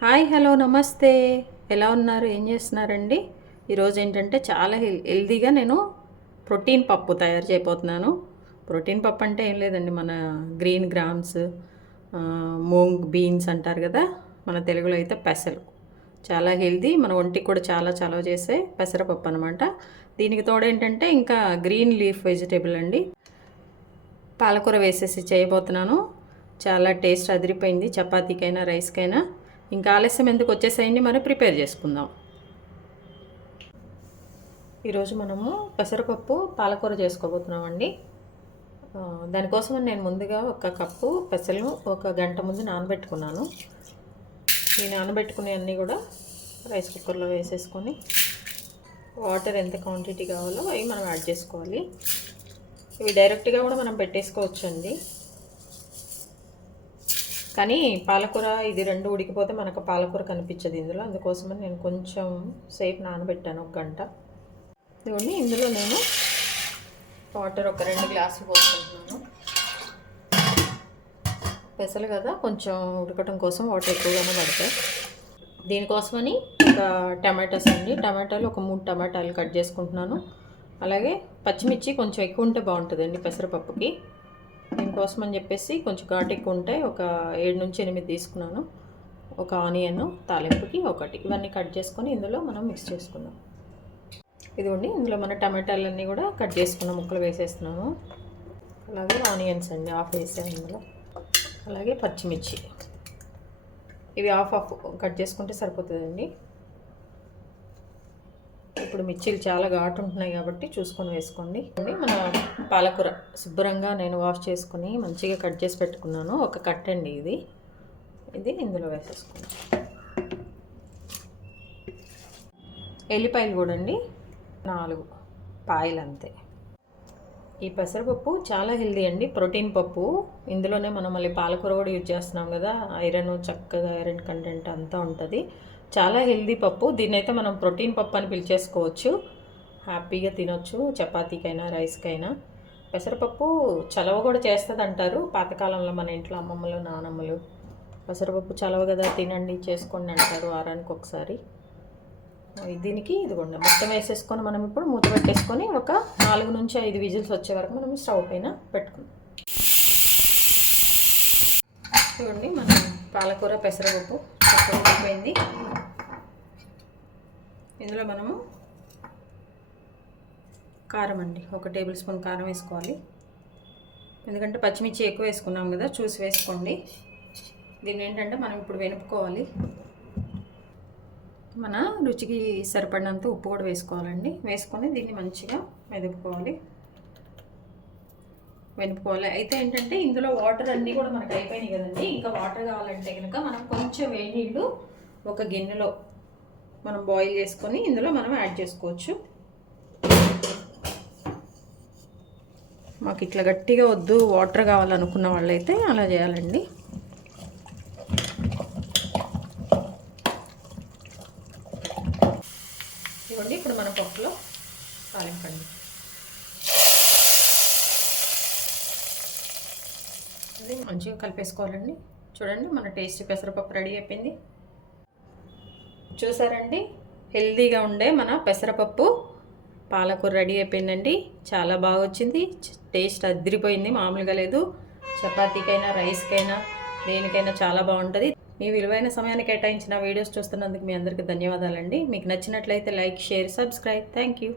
Hi hello నమస్తే. ఎలా ఉన్నారు, ఏం చేస్తున్నారండి? ఈరోజు ఏంటంటే చాలా హెల్దీగా నేను ప్రోటీన్ పప్పు తయారు చేయబోతున్నాను. ప్రోటీన్ పప్పు అంటే ఏం లేదండి, మన గ్రీన్ గ్రామ్స్, మూంగ్ బీన్స్ అంటారు కదా, మన తెలుగులో అయితే పెసలు. చాలా హెల్దీ, మన ఒంటికి కూడా చాలా చలవ చేసే పెసరపప్పు అనమాట. దీనికి తోడు ఏంటంటే ఇంకా గ్రీన్ లీఫ్ వెజిటేబుల్ అండి, పాలకూర వేసేసి చేయబోతున్నాను. చాలా టేస్ట్ అదిరిపోయింది, చపాతీకైనా రైస్కైనా. ఇంకా ఆలస్యం ఎందుకు, వచ్చేసేయండి మరి ప్రిపేర్ చేసుకుందాం. ఈరోజు మనము పెసరపప్పు పాలకూర చేసుకోబోతున్నామండి. దానికోసం నేను ముందుగా 1 కప్పు పెసలు 1 గంట ముందు నానబెట్టుకున్నాను. ఈ నానబెట్టుకునే అన్నీ కూడా రైస్ కుక్కర్లో వేసేసుకొని వాటర్ ఎంత క్వాంటిటీ కావాలో అవి మనం యాడ్ చేసుకోవాలి. ఇవి డైరెక్ట్గా కూడా మనం పెట్టేసుకోవచ్చండి, కానీ పాలకూర ఇది 2 ఉడికిపోతే మనకు పాలకూర కనిపించదు ఇందులో. అందుకోసమని నేను కొంచెం సేపు నానబెట్టాను, 1 గంట. ఇదిగోండి, ఇందులో నేను వాటర్ ఒక 2 గ్లాసులు పోసుకుంటున్నాను. పెసలు కదా, కొంచెం ఉడకటం కోసం వాటర్ ఎక్కువగానే పడతాయి. దీనికోసమని ఒక టమాటాస్ అండి, టమాటాలు ఒక 3 టమాటాలు కట్ చేసుకుంటున్నాను. అలాగే పచ్చిమిర్చి కొంచెం ఎక్కువ ఉంటే బాగుంటుందండి పెసరపప్పుకి. దీనికోసం అని చెప్పేసి కొంచెం ఘాటు ఎక్కువ ఉంటే ఒక 7 నుంచి 8 తీసుకున్నాను. ఒక ఆనియన్ తాలింపుకి ఒకటి, ఇవన్నీ కట్ చేసుకొని ఇందులో మనం మిక్స్ చేసుకుందాం. ఇదిగోండి, ఇందులో మన టమాటాలన్నీ కూడా కట్ చేసుకున్న ముక్కలు వేసేస్తున్నాము. అలాగే ఆనియన్స్ అండి, హాఫ్ వేసాను ఇందులో. అలాగే పచ్చిమిర్చి, ఇవి హాఫ్ కట్ చేసుకుంటే సరిపోతుందండి. ఇప్పుడు మిర్చీలు చాలా ఘాటు ఉంటున్నాయి కాబట్టి చూసుకొని వేసుకోండి. మన పాలకూర శుభ్రంగా నేను వాష్ చేసుకుని మంచిగా కట్ చేసి పెట్టుకున్నాను. ఒక కట్ అండి ఇది ఇందులో వేసేసుకున్నాను. ఎల్లిపాయలు కూడా అండి 4 పాయలు అంతే. ఈ పెసరపప్పు చాలా హెల్దీ అండి, ప్రోటీన్ పప్పు. ఇందులోనే మనం మళ్ళీ పాలకూర కూడా యూజ్ చేస్తున్నాం కదా, చక్కగా ఐరన్ కంటెంట్ అంతా ఉంటుంది. చాలా హెల్దీ పప్పు. దీన్నైతే మనం ప్రోటీన్ పప్పు అని పిలిచేసుకోవచ్చు. హ్యాపీగా తినొచ్చు, చపాతీకైనా రైస్కైనా. పెసరపప్పు చలవ కూడా చేస్తుంది అంటారు పాతకాలంలో మన ఇంట్లో అమ్మమ్మలు నానమ్మలు. పెసరపప్పు చలవ కదా, తినండి చేసుకోండి అంటారు వారానికి ఒకసారి. దీనికి ఇదిగోండి మొత్తం వేసేసుకొని మనం ఇప్పుడు మూత పెట్టేసుకొని ఒక 4 నుంచి 5 విజిల్స్ వచ్చే వరకు మనం స్టవ్ పైన పెట్టుకుందాం. చూడండి, మన పాలకూర పెసరపప్పు చక్కగా ఉడికిపోయింది. ఇందులో మనము కారం అండి, 1 టేబుల్ స్పూన్ కారం వేసుకోవాలి. ఎందుకంటే పచ్చిమిర్చి ఎక్కువ వేసుకున్నాం కదా, చూసి వేసుకోండి. దీన్ని ఏంటంటే మనం ఇప్పుడు వెనుపుకోవాలి. మన రుచికి సరిపడినంత ఉప్పు కూడా వేసుకోవాలండి. వేసుకొని దీన్ని మంచిగా వెనుపుకోవాలి. అయితే ఏంటంటే ఇందులో వాటర్ అన్నీ కూడా మనకు అయిపోయినాయి కదండి. ఇంకా వాటర్ కావాలంటే కనుక మనం కొంచెం వేడి నీళ్ళు ఒక గిన్నెలో మనం బాయిల్ చేసుకొని ఇందులో మనం యాడ్ చేసుకోవచ్చు. మాకు ఇట్లా గట్టిగా వద్దు, వాటర్ కావాలనుకున్న వాళ్ళైతే అలా చేయాలండి. ఇవ్వండి, ఇప్పుడు మన పప్పులో తాలింపండి. అది మంచిగా కలిపేసుకోవాలండి. చూడండి, మన టేస్టీ పెసరపప్పు రెడీ అయిపోయింది. చూసారండి, హెల్తీగా ఉండే మన పెసరపప్పు పాలకూర రెడీ అయిపోయిందండి. చాలా బాగా వచ్చింది, టేస్ట్ అదిరిపోయింది, మామూలుగా లేదు. చపాతీకైనా రైస్కైనా దేనికైనా చాలా బాగుంటుంది. మీ విలువైన సమయాన్ని కేటాయించిన వీడియోస్ చూస్తున్నందుకు మీ అందరికీ ధన్యవాదాలండి. మీకు నచ్చినట్లయితే like, share, subscribe. Thank you.